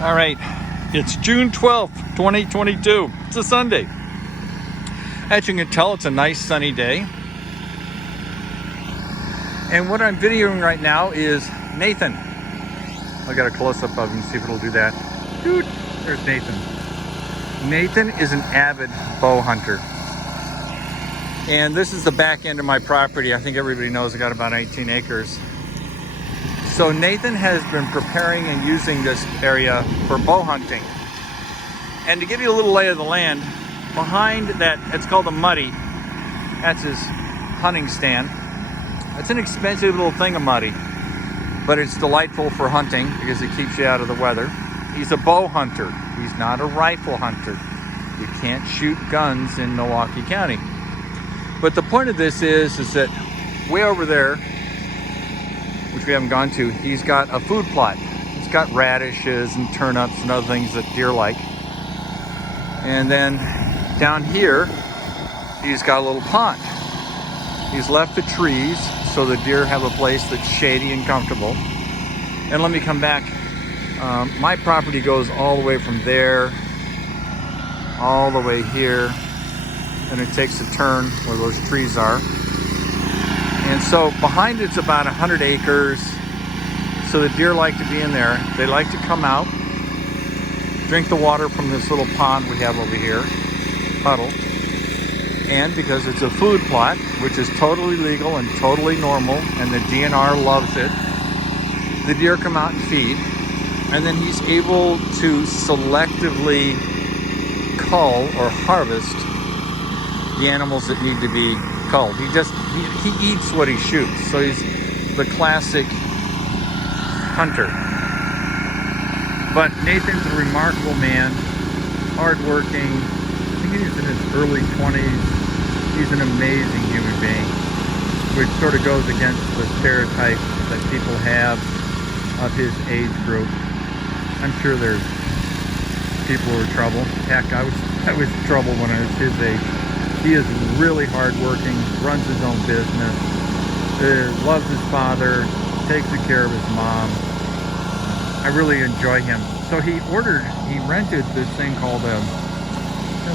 All right, it's June 12th, 2022. It's a Sunday. As you can tell, it's a nice sunny day. And what I'm videoing right now is Nathan. I got a close-up of him, see if it'll do that. Dude, there's Nathan. Nathan is an avid bow hunter. And this is the back end of my property. I think everybody knows I got about 18 acres. So Nathan has been preparing and using this area for bow hunting. And to give you a little lay of the land, behind that, it's called a muddy. That's his hunting stand. It's an expensive little thing, a muddy, but it's delightful for hunting because it keeps you out of the weather. He's a bow hunter. He's not a rifle hunter. You can't shoot guns in Milwaukee County. But the point of this is that way over there, which we haven't gone to, he's got a food plot. He's got radishes and turnips and other things that deer like. And then down here, he's got a little pond. He's left the trees so the deer have a place that's shady and comfortable. And let me come back. My property goes all the way from there, all the way here, and it takes a turn where those trees are. And so behind it's about 100 acres. So the deer like to be in there. They like to come out, drink the water from this little pond we have over here, puddle. And because it's a food plot, which is totally legal and totally normal, and the DNR loves it, the deer come out and feed. And then he's able to selectively cull or harvest the animals that need to be culled. He eats what he shoots. So he's the classic hunter. But Nathan's a remarkable man, hardworking. I think he's in his early 20s. He's an amazing human being, which sort of goes against the stereotype that people have of his age group. I'm sure there's people who are trouble. Heck, I was trouble when I was his age. He is really hardworking, runs his own business, loves his father, takes good care of his mom. I really enjoy him. So he rented this thing called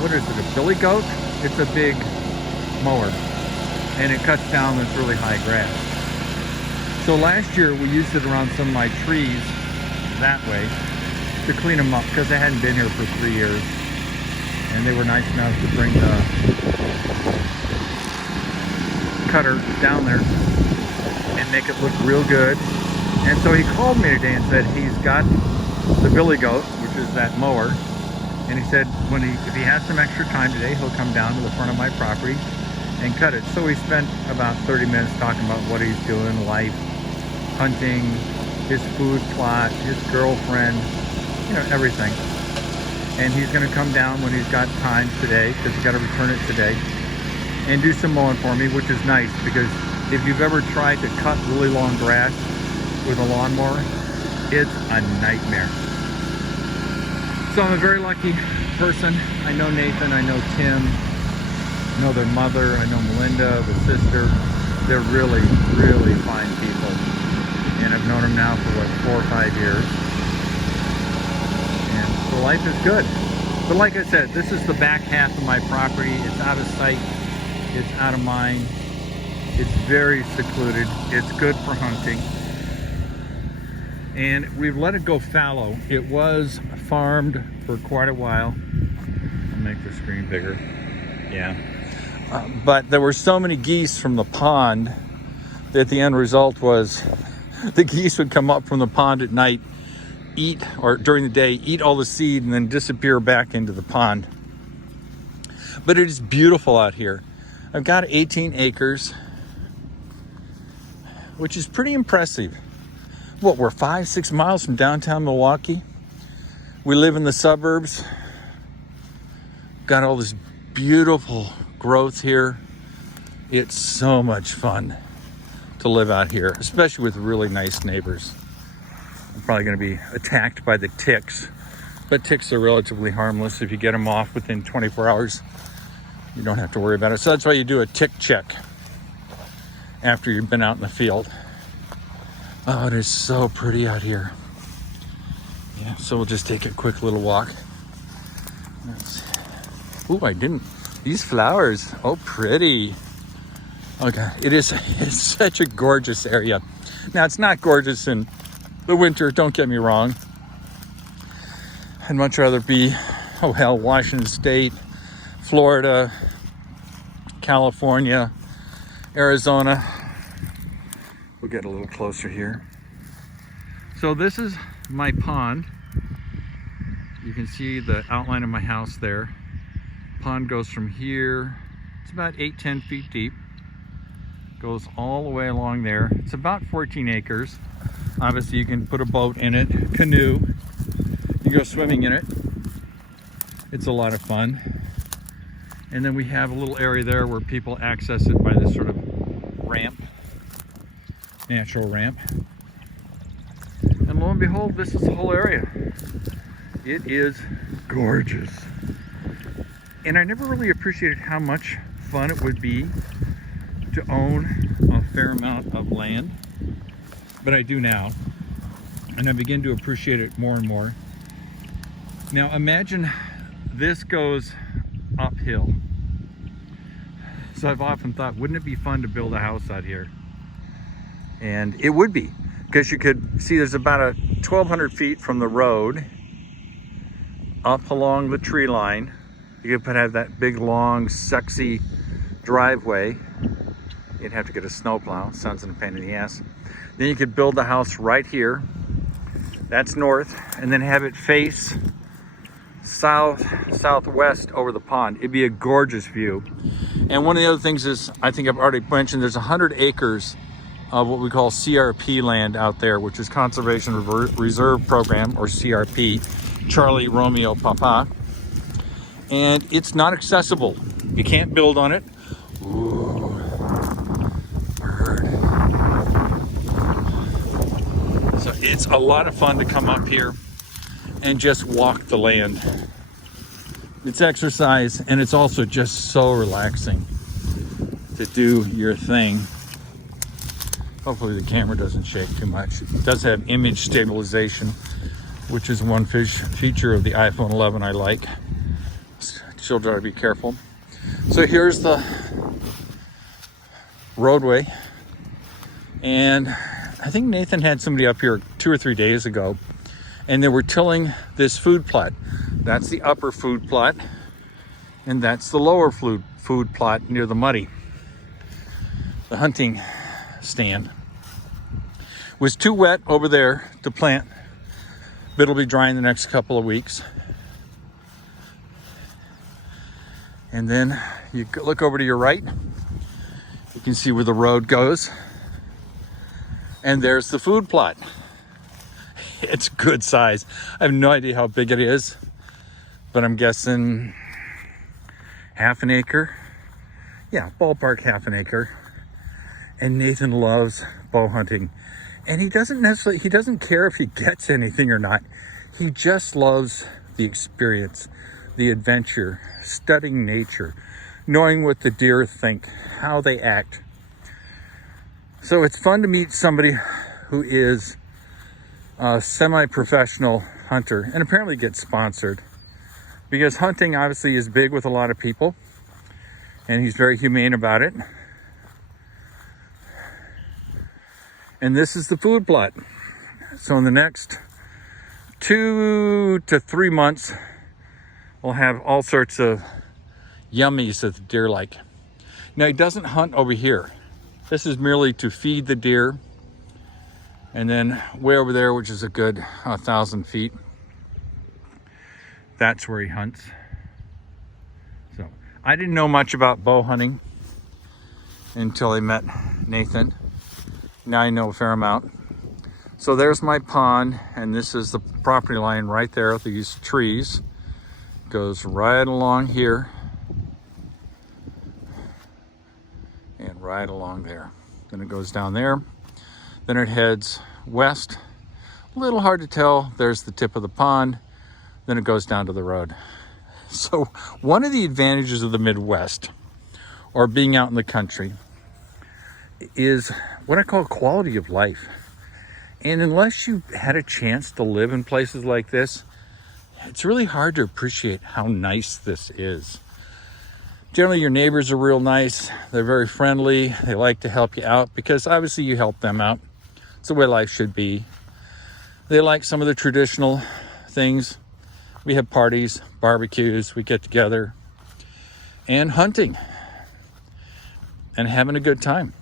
what is it, a billy goat? It's a big mower, and it cuts down this really high grass. So last year we used it around some of my trees that way to clean them up because I hadn't been here for 3 years. And they were nice enough to bring the cutter down there and make it look real good. And so he called me today and said he's got the billy goat, which is that mower. And he said if he has some extra time today, he'll come down to the front of my property and cut it. So we spent about 30 minutes talking about what he's doing, life, hunting, his food plot, his girlfriend, everything. And he's going to come down when he's got time today, because he's got to return it today, and do some mowing for me, which is nice, because if you've ever tried to cut really long grass with a lawnmower, it's a nightmare. So I'm a very lucky person. I know Nathan, I know Tim, I know their mother, I know Melinda, the sister. They're really, really fine people. And I've known them now for 4 or 5 years. So life is good. But like I said, this is the back half of my property. It's out of sight. It's out of mind. It's very secluded. It's good for hunting. And we've let it go fallow. It was farmed for quite a while. I'll make the screen bigger. Yeah. But there were so many geese from the pond that the end result was the geese would come up from the pond at night, eat, or during the day, eat all the seed and then disappear back into the pond. But it is beautiful out here. I've got 18 acres, which is pretty impressive. We're 5-6 miles from downtown Milwaukee. We live in the suburbs. Got all this beautiful growth here. It's so much fun to live out here, especially with really nice neighbors. I'm probably going to be attacked by the ticks, but ticks are relatively harmless. If you get them off within 24 hours, you don't have to worry about it. So that's why you do a tick check after you've been out in the field. Oh, it is so pretty out here. Yeah, so we'll just take a quick little walk. Oh, I didn't. These flowers, oh, pretty. Okay, it's such a gorgeous area. Now, it's not gorgeous in the winter, don't get me wrong. I'd much rather be, oh hell, Washington State, Florida, California, Arizona. We'll get a little closer here. So this is my pond. You can see the outline of my house there. Pond goes from here, it's about 8-10 feet deep. Goes all the way along there. It's about 14 acres. Obviously you can put a boat in it, canoe. You go swimming in it. It's a lot of fun. And then we have a little area there where people access it by this sort of ramp, natural ramp. And lo and behold, this is the whole area. It is gorgeous. And I never really appreciated how much fun it would be to own a fair amount of land, but I do now, and I begin to appreciate it more and more. Now imagine this goes uphill. So I've often thought, wouldn't it be fun to build a house out here? And it would be, because you could see there's about 1,200 feet from the road up along the tree line. You could have that big, long, sexy driveway. You'd have to get a snowplow. Sounds like a pain in the ass. Then you could build the house right here. That's north, and then have it face southwest over the pond. It'd be a gorgeous view. And one of the other things is, I think I've already mentioned, there's 100 acres of what we call CRP land out there, which is Conservation Reserve Program, or CRP, Charlie Romeo Papa. And it's not accessible. You can't build on it. Ooh, bird. So it's a lot of fun to come up here and just walk the land. It's exercise, and it's also just so relaxing to do your thing. Hopefully the camera doesn't shake too much. It does have image stabilization, which is one feature of the iPhone 11 I like. Children, be careful. So here's the roadway, and I think Nathan had somebody up here 2 or 3 days ago, and they were tilling this food plot. That's the upper food plot, and that's the lower food plot near the muddy, the hunting stand. It was too wet over there to plant, but it'll be dry in the next couple of weeks. And then you look over to your right, you can see where the road goes, and there's the food plot. It's good size. I have no idea how big it is, but I'm guessing half an acre. Yeah, ballpark half an acre. And Nathan loves bow hunting, and he doesn't care if he gets anything or not. He just loves the experience, the adventure, studying nature, knowing what the deer think, how they act. So it's fun to meet somebody who is a semi-professional hunter and apparently gets sponsored, because hunting obviously is big with a lot of people, and he's very humane about it. And this is the food plot. So in the next 2 to 3 months, we'll have all sorts of yummies that the deer like. Now, he doesn't hunt over here. This is merely to feed the deer. And then way over there, which is a good 1,000 feet, that's where he hunts. So I didn't know much about bow hunting until I met Nathan. Now I know a fair amount. So there's my pond, and this is the property line right there. These trees goes right along here and right along there. Then it goes down there. Then it heads west. A little hard to tell. There's the tip of the pond. Then it goes down to the road. So one of the advantages of the Midwest, or being out in the country, is what I call quality of life. And unless you've had a chance to live in places like this, it's really hard to appreciate how nice this is. Generally, your neighbors are real nice. They're very friendly. They like to help you out because obviously you help them out. It's the way life should be. They like some of the traditional things. We have parties, barbecues, we get together, and hunting and having a good time.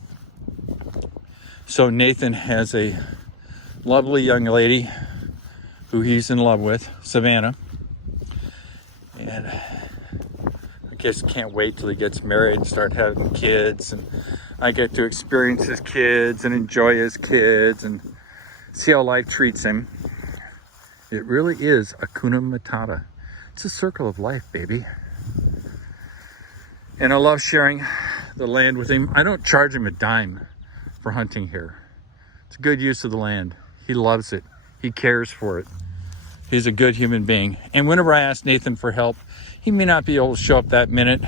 So Nathan has a lovely young lady who he's in love with, Savannah. And I guess can't wait till he gets married and start having kids, and I get to experience his kids and enjoy his kids and see how life treats him. It really is Hakuna Matata. It's a circle of life, baby. And I love sharing the land with him. I don't charge him a dime for hunting here. It's a good use of the land. He loves it. He cares for it. He's a good human being. And whenever I ask Nathan for help, he may not be able to show up that minute.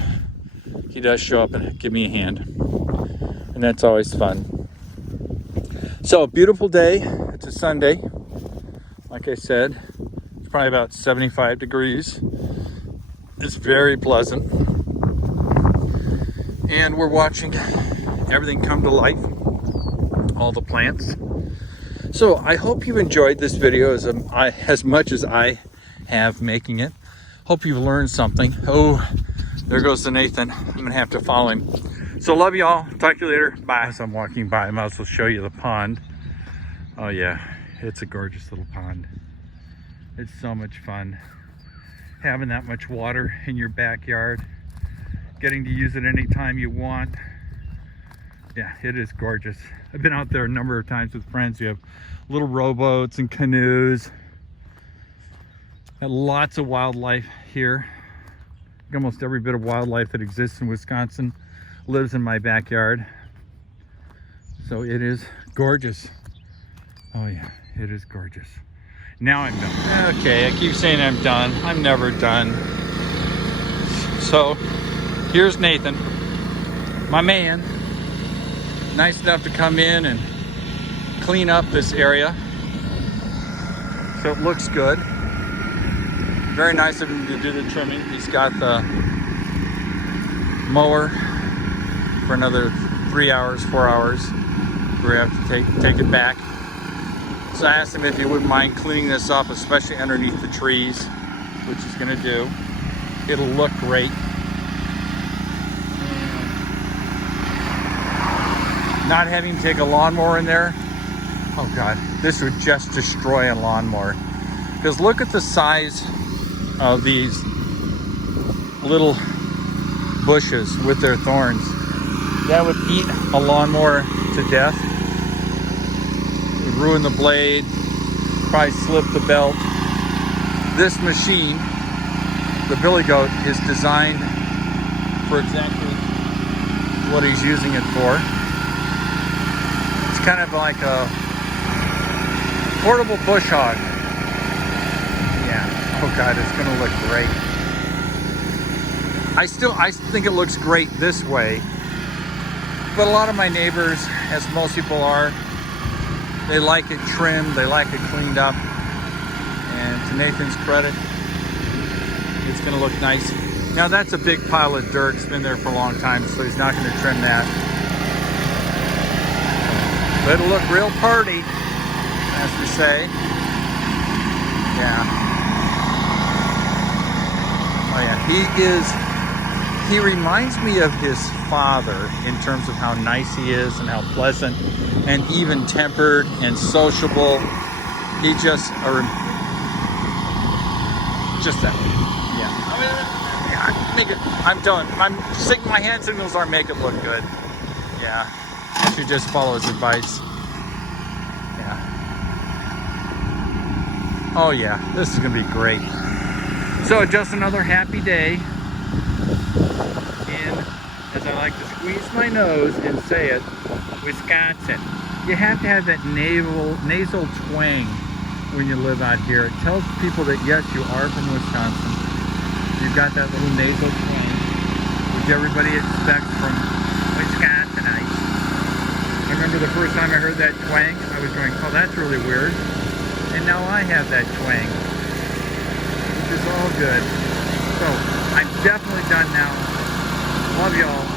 He does show up and give me a hand. And that's always fun. So, a beautiful day. It's a Sunday. Like I said, it's probably about 75 degrees. It's very pleasant. And we're watching everything come to life. All the plants. So I hope you enjoyed this video as much as I have making it. Hope you've learned something. Oh, there goes the Nathan. I'm gonna have to follow him. So love you all. Talk to you later. Bye. As I'm walking by, I might as well show you the pond. Oh yeah, it's a gorgeous little pond. It's so much fun having that much water in your backyard, getting to use it anytime you want. Yeah, it is gorgeous. I've been out there a number of times with friends. We have little rowboats and canoes. Got lots of wildlife here. Almost every bit of wildlife that exists in Wisconsin lives in my backyard. So it is gorgeous. Oh yeah, it is gorgeous. Now I'm done. Okay, I keep saying I'm done. I'm never done. So here's Nathan, my man. Nice enough to come in and clean up this area so it looks good. Very nice of him to do the trimming. He's got the mower for another 3 hours, 4 hours. We have to take it back. So I asked him if he wouldn't mind cleaning this up, especially underneath the trees, which he's gonna do. It'll look great. Not having to take a lawnmower in there, oh God, this would just destroy a lawnmower. Because look at the size of these little bushes with their thorns. That would eat a lawnmower to death. It would ruin the blade, probably slip the belt. This machine, the Billy Goat, is designed for exactly what he's using it for. Kind of like a portable bush hog. Yeah. Oh God, it's gonna look great. I think it looks great this way, but a lot of my neighbors, as most people are, they like it trimmed, they like it cleaned up, and to Nathan's credit, it's gonna look nice. Now that's a big pile of dirt. It's been there for a long time, so he's not gonna trim that. But it'll look real party, as we say. Yeah. Oh yeah, he reminds me of his father in terms of how nice he is and how pleasant and even-tempered and sociable. He just that. Yeah. I'm done. My hand signals aren't make it look good. Yeah. I should just follow his advice. Yeah. Oh yeah, this is gonna be great. So just another happy day. And as I like to squeeze my nose and say it, Wisconsin. You have to have that nasal twang when you live out here. It tells people that yes, you are from Wisconsin. You've got that little nasal twang, which everybody expects from Wisconsinites. I remember the first time I heard that twang, I was going, oh, that's really weird. And now I have that twang, which is all good. So I'm definitely done now. Love y'all.